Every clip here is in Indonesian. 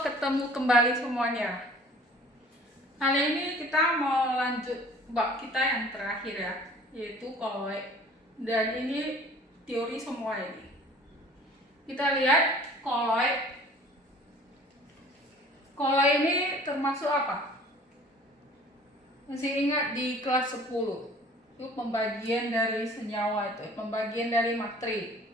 ketemu kembali semuanya. Kali ini kita mau lanjut bab kita yang terakhir ya, yaitu koloid. Dan ini teori semua ini. Kita lihat koloid. Koloid ini termasuk apa? Masih ingat di kelas 10? Itu pembagian dari senyawa itu, pembagian dari materi.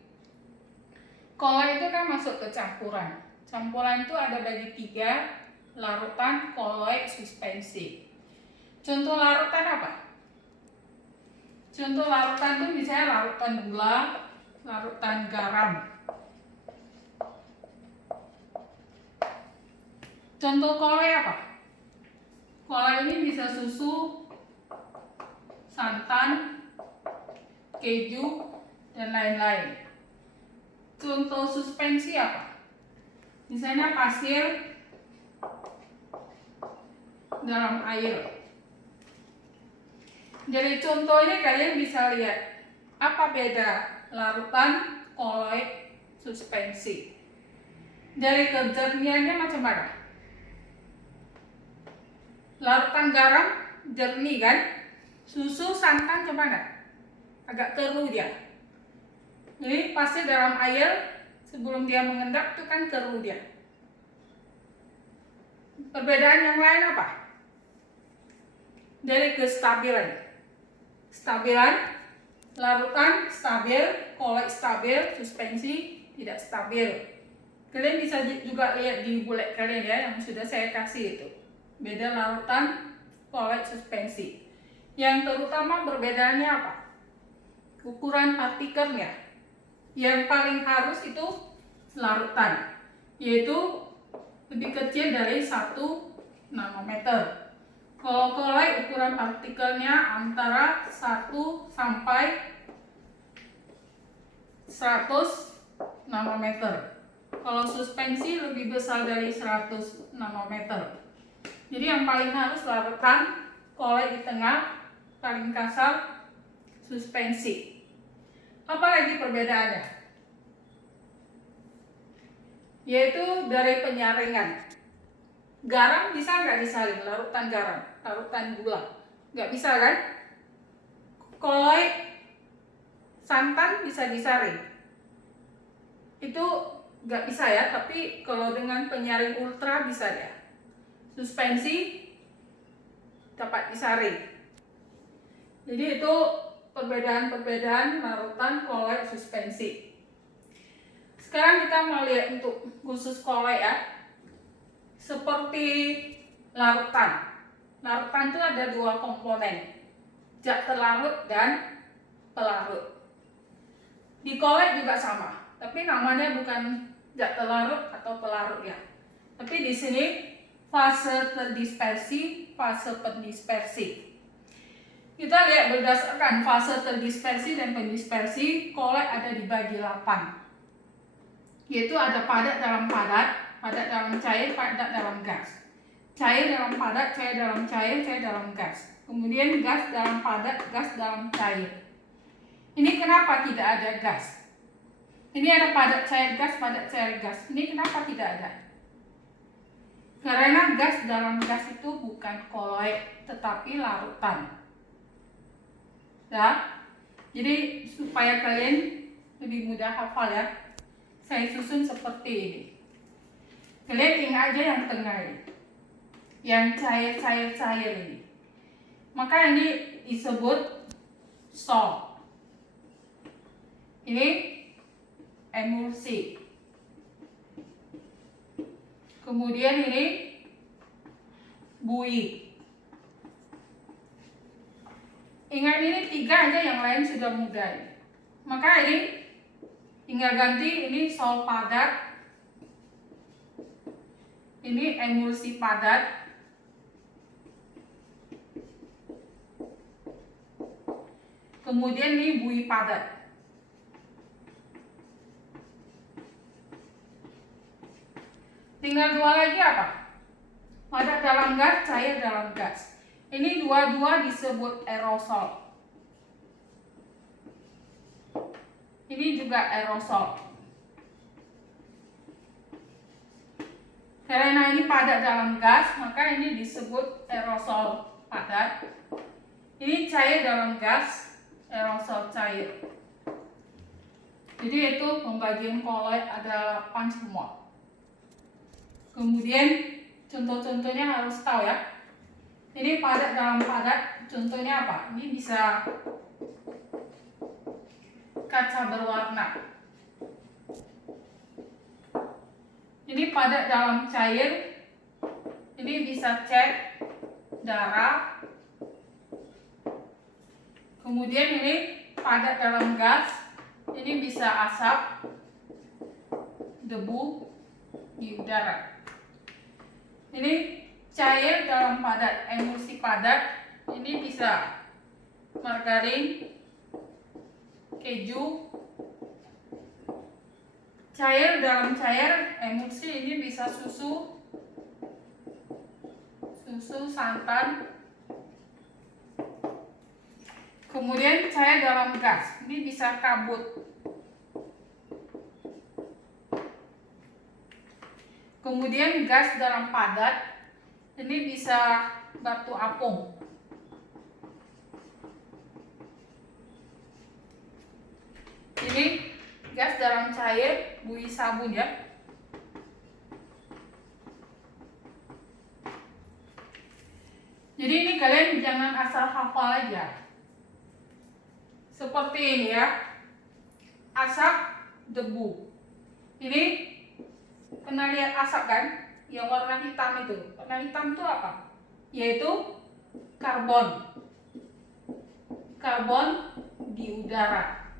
Koloid itu kan masuk ke campuran. Campuran itu ada bagi 3, larutan, koloid, suspensi. Contoh larutan apa? Contoh larutan itu misalnya larutan gula, larutan garam. Contoh koloid apa? Koloid ini bisa susu, santan, keju, dan lain-lain. Contoh suspensi apa? Misalnya pasir dalam air. Jadi contoh ini kalian bisa lihat apa beda larutan, koloid, suspensi. Dari kejernihannya macam mana? Larutan garam jernih kan? Susu, santan gimana? Agak keruh dia. Jadi pasir dalam air sebelum dia mengendap itu kan keruh dia. Perbedaan yang lain apa? Dari kestabilan. Stabilan, larutan stabil, koloid stabil, suspensi tidak stabil. Kalian bisa juga lihat di bulet kalian ya yang sudah saya kasih itu. Beda larutan, koloid, suspensi. Yang terutama perbedaannya apa? Ukuran partikelnya. Yang paling halus itu larutan, yaitu lebih kecil dari 1 nanometer. Kalau koloid ukuran partikelnya antara 1 sampai 100 nanometer. Kalau suspensi lebih besar dari 100 nanometer. Jadi yang paling halus larutan, koloid di tengah, paling kasar suspensi. Apa lagi perbedaannya? Yaitu dari penyaringan. Garam bisa nggak disaring? Larutan garam, larutan gula, nggak bisa kan? Koloid, santan bisa disaring. Itu nggak bisa ya, tapi kalau dengan penyaring ultra bisa ya. Suspensi dapat disaring. Jadi itu perbedaan-perbedaan larutan, koloid, suspensi. Sekarang kita mau lihat untuk khusus koloid ya. Seperti larutan. Larutan itu ada 2 komponen, zat terlarut dan pelarut. Di koloid juga sama, tapi namanya bukan zat terlarut atau pelarut ya. Tapi di sini fase terdispersi, fase pendispersi. Kita lihat berdasarkan fase terdispersi dan pendispersi, koloid ada dibagi 8. Yaitu ada padat dalam padat, padat dalam cair, padat dalam gas. Cair dalam padat, cair dalam cair, cair dalam gas. Kemudian gas dalam padat, gas dalam cair. Ini kenapa tidak ada gas? Ini ada padat cair gas, padat cair gas. Ini kenapa tidak ada? Karena gas dalam gas itu bukan koloid, tetapi larutan. Ya, jadi supaya kalian lebih mudah hafal ya, saya susun seperti ini. Kalian ingat aja yang tengah ini, yang cair ini. Maka ini disebut sol. Ini emulsi. Kemudian ini buih. Ingat ini 3 aja, yang lain sudah mudah. Maka ini tinggal ganti, ini sol padat, ini emulsi padat, kemudian ini buih padat. Tinggal 2 lagi apa? Padat dalam gas, cair dalam gas. Ini dua-dua disebut aerosol. Ini juga aerosol. Karena ini padat dalam gas, maka ini disebut aerosol padat. Ini cair dalam gas, aerosol cair. Jadi itu pembagian koloid ada 8 semua. Kemudian contoh-contohnya harus tahu ya. Ini padat dalam padat, contohnya apa? Ini bisa kaca berwarna. Ini padat dalam cair, ini bisa cat, darah. Kemudian ini padat dalam gas, ini bisa asap, debu di udara. Ini cair dalam padat, emulsi padat, ini bisa margarin, keju. Cair dalam cair, emulsi ini bisa susu, santan. Kemudian cair dalam gas, ini bisa kabut. Kemudian gas dalam padat, ini bisa batu apung. Ini gas dalam cair, buih sabun ya. Jadi ini kalian jangan asal hafal aja. Seperti ini ya. Asap, debu. Ini pernah lihat asap kan? Yang warna hitam itu. Warna hitam itu apa? Yaitu karbon. Karbon di udara.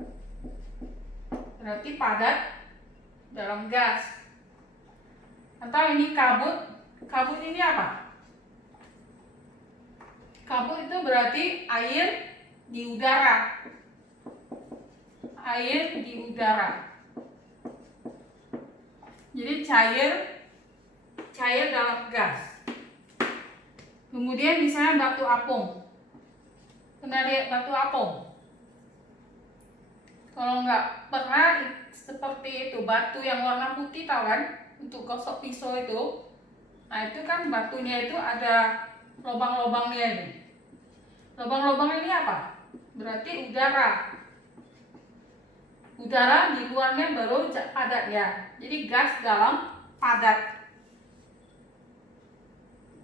Berarti padat dalam gas. Atau ini kabut. Kabut ini apa? Kabut itu berarti air di udara. Air di udara. Jadi cair dalam gas. Kemudian misalnya batu apung. Pernah lihat batu apung? Kalau nggak pernah, seperti itu, batu yang warna putih tahu kan, untuk gosok pisau itu. Nah itu kan batunya itu ada lubang-lubangnya ini. Lubang-lubang ini apa? Berarti udara. Udara di luarnya baru padat ya. Jadi gas dalam padat.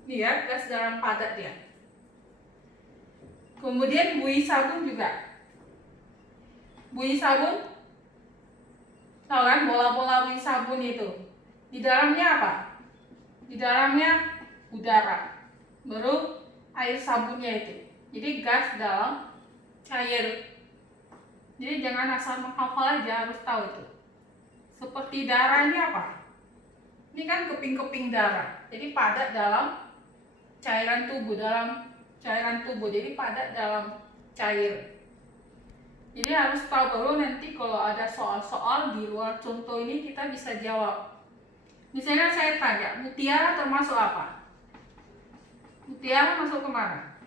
Ini ya, gas dalam padat ya. Kemudian buih sabun juga. Buih sabun, tahu kan bola-bola buih sabun itu. Di dalamnya apa? Di dalamnya udara. Baru air sabunnya itu. Jadi gas dalam cair. Jadi jangan asal menghafal aja, harus tahu itu. Seperti darah ini apa? Ini kan keping-keping darah. Jadi padat dalam cairan tubuh, Jadi padat dalam cair. Jadi harus tahu baru nanti kalau ada soal-soal di luar contoh ini kita bisa jawab. Misalnya saya tanya, mutiara termasuk apa? Mutiara masuk kemana?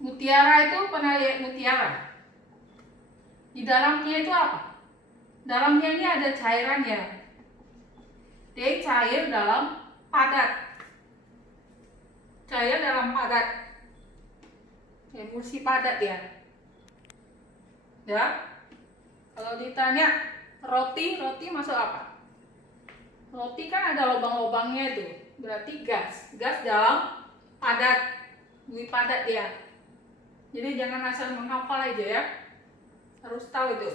Mutiara itu pernah lihat mutiara? Di dalamnya itu apa? Dalamnya ini ada cairannya. Dia cair dalam padat. Cair dalam padat. Emulsi padat ya. Ya. Kalau ditanya roti masuk apa? Roti kan ada lubang-lubangnya itu. Berarti gas. Gas dalam padat. Buih padat ya. Jadi jangan asal menghafal aja ya. Harus tahu itu.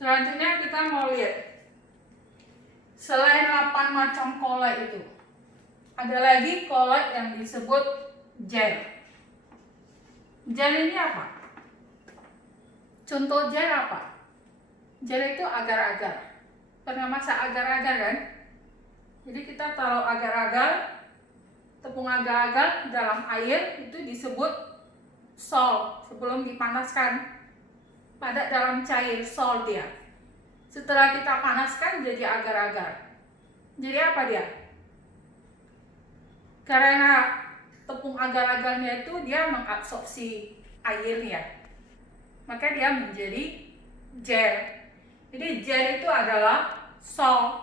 Selanjutnya kita mau lihat. Selain 8 macam koloid itu, ada lagi koloid yang disebut gel. Gel ini apa? Contoh gel apa? Gel itu agar-agar. Pernah masak agar-agar kan? Jadi kita taruh agar-agar, tepung agar-agar dalam air, itu disebut salt sebelum dipanaskan. Padat dalam cair, salt dia. Setelah kita panaskan jadi agar-agar. Jadi apa dia? Karena tepung agar-agarnya itu dia mengabsorpsi airnya, maka dia menjadi gel. Jadi jet itu adalah sol,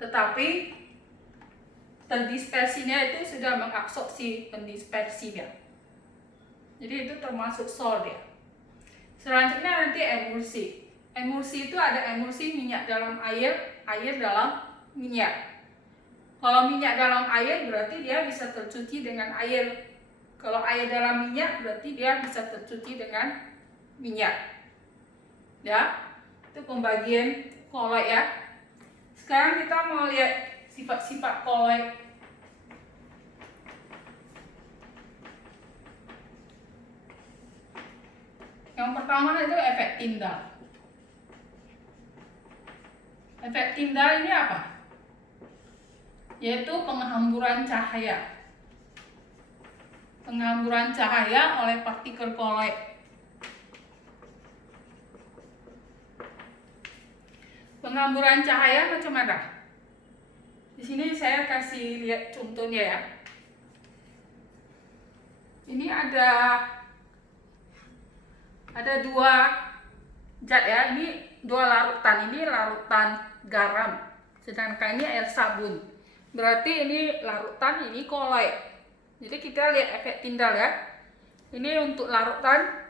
tetapi terdispersinya itu sudah mengabsorpsi pendispersinya. Jadi itu termasuk sol dia. Selanjutnya nanti emulsi. Emulsi itu ada emulsi minyak dalam air, air dalam minyak. Kalau minyak dalam air berarti dia bisa tercuci dengan air. Kalau air dalam minyak berarti dia bisa tercuci dengan minyak. Ya, itu pembagian koloid ya. Sekarang kita mau lihat sifat-sifat koloid. Yang pertama itu efek Tyndall. Efek Tyndall ini apa? Yaitu penghamburan cahaya. Penghamburan cahaya oleh partikel koloid. Penghamburan cahaya macam mana? Di sini saya kasih lihat contohnya ya. Ini ada dua zat ya. Ini dua larutan. Ini larutan garam. Sedangkan ini air sabun. Berarti ini larutan, ini koloid. Jadi kita lihat efek Tyndall ya. Ini untuk larutan.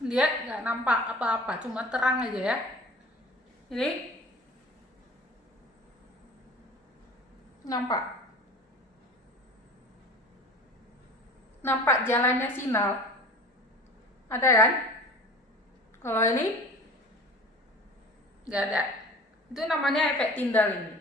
Lihat nggak nampak apa-apa, cuma terang aja ya. Ini nampak jalannya sinyal, ada kan? Kalau ini nggak ada, itu namanya efek Tyndall ini.